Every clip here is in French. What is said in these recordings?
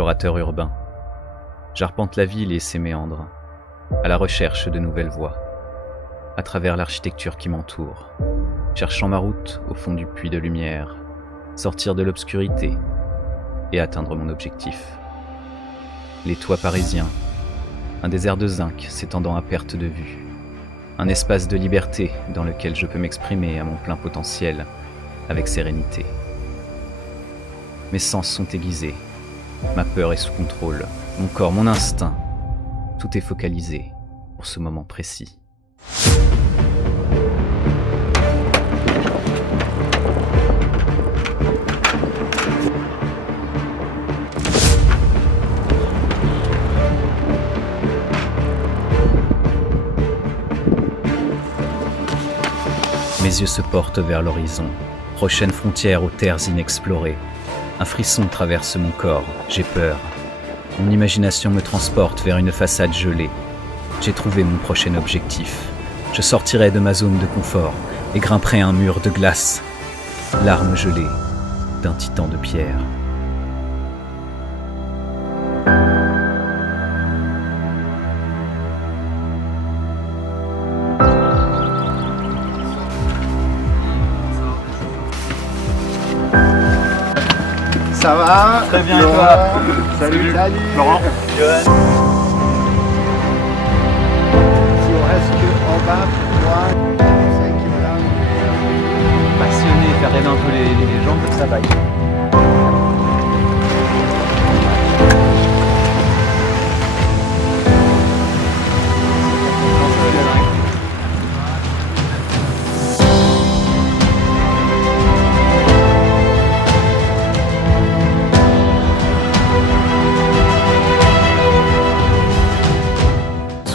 explorateur urbain. J'arpente la ville et ses méandres, à la recherche de nouvelles voies, à travers l'architecture qui m'entoure, cherchant ma route au fond du puits de lumière, sortir de l'obscurité et atteindre mon objectif. Les toits parisiens, un désert de zinc s'étendant à perte de vue, un espace de liberté dans lequel je peux m'exprimer à mon plein potentiel avec sérénité. Mes sens sont aiguisés, ma peur est sous contrôle, mon corps, mon instinct, tout est focalisé pour ce moment précis. Mes yeux se portent vers l'horizon, prochaine frontière aux terres inexplorées. Un frisson traverse mon corps, j'ai peur. Mon imagination me transporte vers une façade gelée. J'ai trouvé mon prochain objectif. Je sortirai de ma zone de confort et grimperai un mur de glace. L'arme gelée d'un titan de pierre. Ça va? Très bien, Laurent. et toi? Salut. Laurent. Johan. Si on reste que en bas, moi, c'est qui me l'a Passionné, faire rêver un peu les gens, ça va.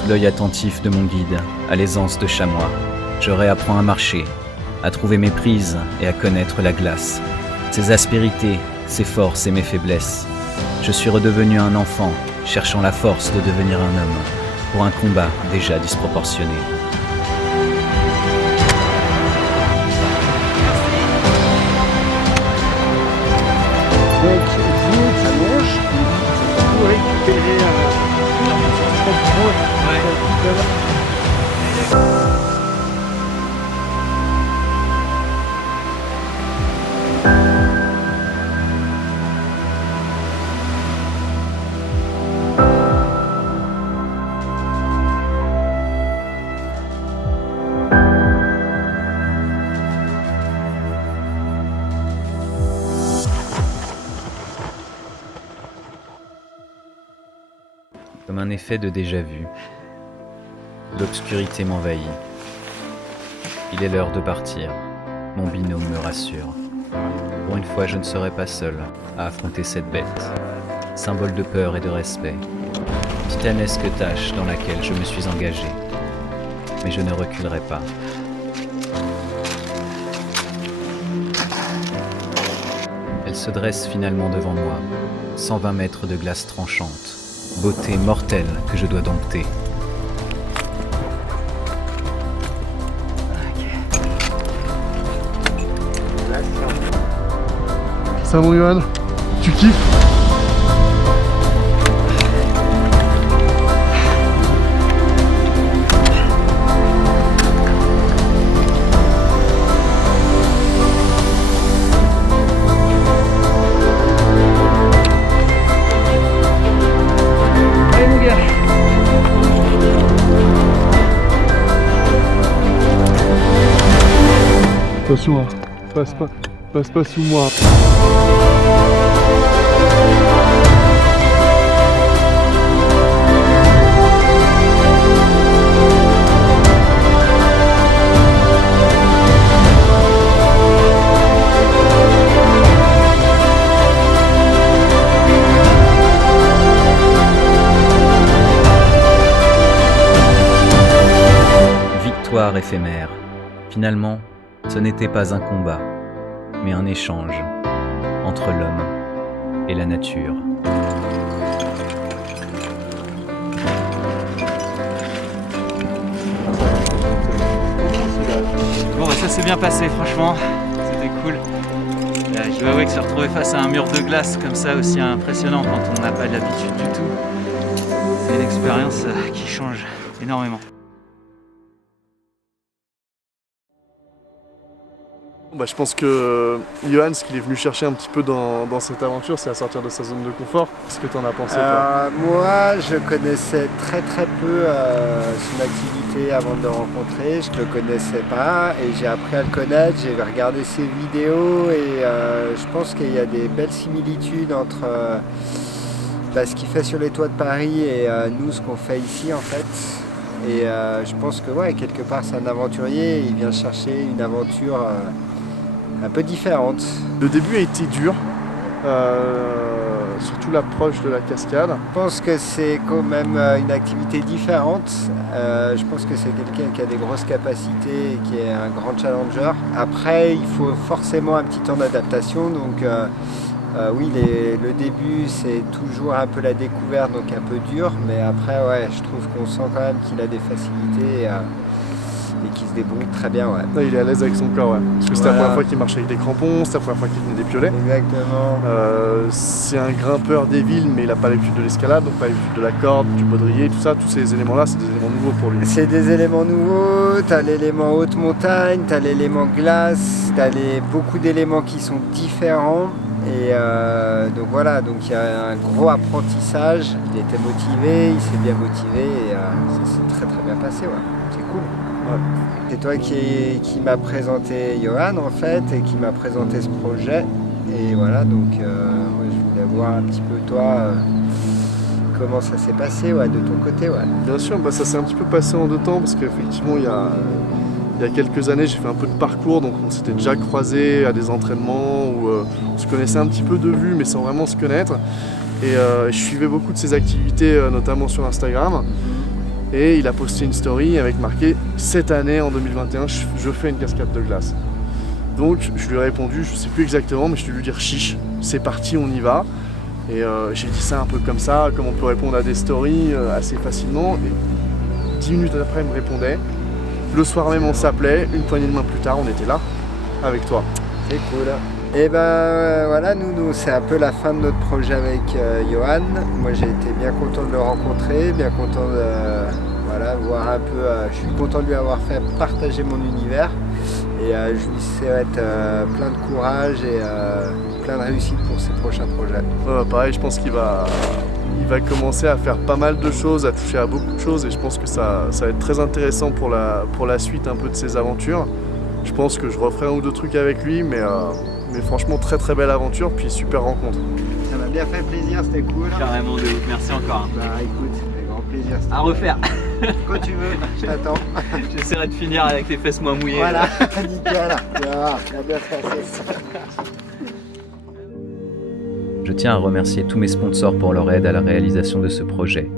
Sous l'œil attentif de mon guide, à l'aisance de chamois, je réapprends à marcher, à trouver mes prises et à connaître la glace, ses aspérités, ses forces et mes faiblesses. Je suis redevenu un enfant, cherchant la force de devenir un homme, pour un combat déjà disproportionné. Donc, vous, ça mange, vous récupérez Comme un effet de déjà-vu, l'obscurité m'envahit. Il est l'heure de partir. Mon binôme me rassure. Pour une fois, je ne serai pas seul à affronter cette bête. Symbole de peur et de respect. Titanesque tâche dans laquelle je me suis engagé. Mais je ne reculerai pas. Elle se dresse finalement devant moi. 120 mètres de glace tranchante. Beauté mortelle que je dois dompter. Ça mon Johan, tu kiffes? Allez mon gars. Pas sous moi, passe pas sous moi. Victoire éphémère. Finalement, ce n'était pas un combat, mais un échange entre l'homme et la nature. Bon bah ça s'est bien passé franchement, c'était cool. je dois avouer que se retrouver face à un mur de glace comme ça, aussi impressionnant quand on n'a pas l'habitude du tout, c'est une expérience qui change énormément. Je pense que Johan, ce qu'il est venu chercher un petit peu dans cette aventure, c'est à sortir de sa zone de confort. Qu'est-ce que tu en as pensé, toi? Moi, je connaissais très peu son activité avant de le rencontrer. Je ne le connaissais pas et j'ai appris à le connaître. J'ai regardé ses vidéos et je pense qu'il y a des belles similitudes entre ce qu'il fait sur les toits de Paris et nous, ce qu'on fait ici en fait. Et je pense que quelque part, c'est un aventurier. Il vient chercher une aventure un peu différente. Le début a été dur, surtout l'approche de la cascade. Je pense que c'est quand même une activité différente. Je pense que c'est quelqu'un qui a des grosses capacités et qui est un grand challenger. Après, il faut forcément un petit temps d'adaptation. Donc oui, le début, c'est toujours un peu la découverte, donc un peu dur. Mais après, je trouve qu'on sent quand même qu'il a des facilités et qu'il se débrouille très bien. Ouais, il est à l'aise avec son corps, parce que c'était la première fois qu'il marchait avec des crampons, c'était la première fois qu'il tenait des piolets. Exactement. C'est un grimpeur des villes, mais il n'a pas l'habitude de l'escalade, donc pas l'habitude de la corde, du baudrier, tout ça. Tous ces éléments-là, c'est des éléments nouveaux pour lui. C'est des éléments nouveaux, tu as l'élément haute montagne, tu as l'élément glace, tu as beaucoup d'éléments qui sont différents. Et donc voilà, donc il y a un gros apprentissage. Il était motivé, il s'est bien motivé et ça s'est très bien passé. C'est cool. C'est toi qui m'a présenté Johan en fait et qui m'a présenté ce projet. Et voilà, donc moi, je voulais voir un petit peu toi comment ça s'est passé de ton côté. Bien sûr, ça s'est un petit peu passé en 2 temps parce qu'effectivement il y a quelques années j'ai fait un peu de parcours, donc on s'était déjà croisés à des entraînements où on se connaissait un petit peu de vue mais sans vraiment se connaître. Et je suivais beaucoup de ses activités, notamment sur Instagram. Et il a posté une story avec marqué « Cette année, en 2021, je fais une cascade de glace ». Donc je lui ai répondu, je ne sais plus exactement, mais je lui ai dit « Chiche, c'est parti, on y va ». Et j'ai dit ça un peu comme ça, comme on peut répondre à des stories assez facilement. Et 10 minutes après, il me répondait. Le soir même, on s'appelait. Une poignée de main plus tard, on était là, avec toi. C'est cool. Et voilà, nous c'est un peu la fin de notre projet avec Johan. Moi j'ai été bien content de le rencontrer, bien content de voir un peu. Je suis content de lui avoir fait partager mon univers. Et je lui souhaite plein de courage et plein de réussite pour ses prochains projets. Pareil, je pense qu'il va commencer à faire pas mal de choses, à toucher à beaucoup de choses. Et je pense que ça va être très intéressant pour la suite un peu de ses aventures. Je pense que je referai 1 ou 2 trucs avec lui, mais franchement très belle aventure, puis super rencontre. Ça m'a bien fait plaisir, c'était cool. Carrément de ouf, merci encore. Écoute, avec grand plaisir. À refaire. Quand tu veux, je t'attends. J'essaierai de finir avec les fesses moins mouillées. Voilà, nickel. Tu vas voir, ça va bien se passer. Je tiens à remercier tous mes sponsors pour leur aide à la réalisation de ce projet.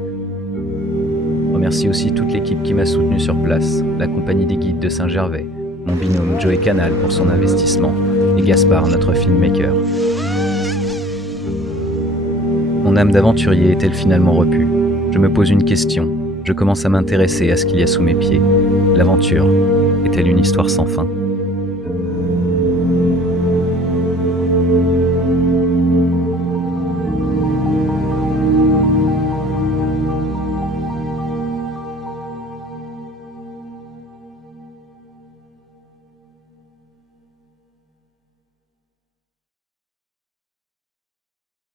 Je remercie aussi toute l'équipe qui m'a soutenu sur place, la compagnie des guides de Saint-Gervais, mon binôme Joey Canal pour son investissement et Gaspard, notre filmmaker. Mon âme d'aventurier est-elle finalement repue? Je me pose une question. Je commence à m'intéresser à ce qu'il y a sous mes pieds. L'aventure est-elle une histoire sans fin?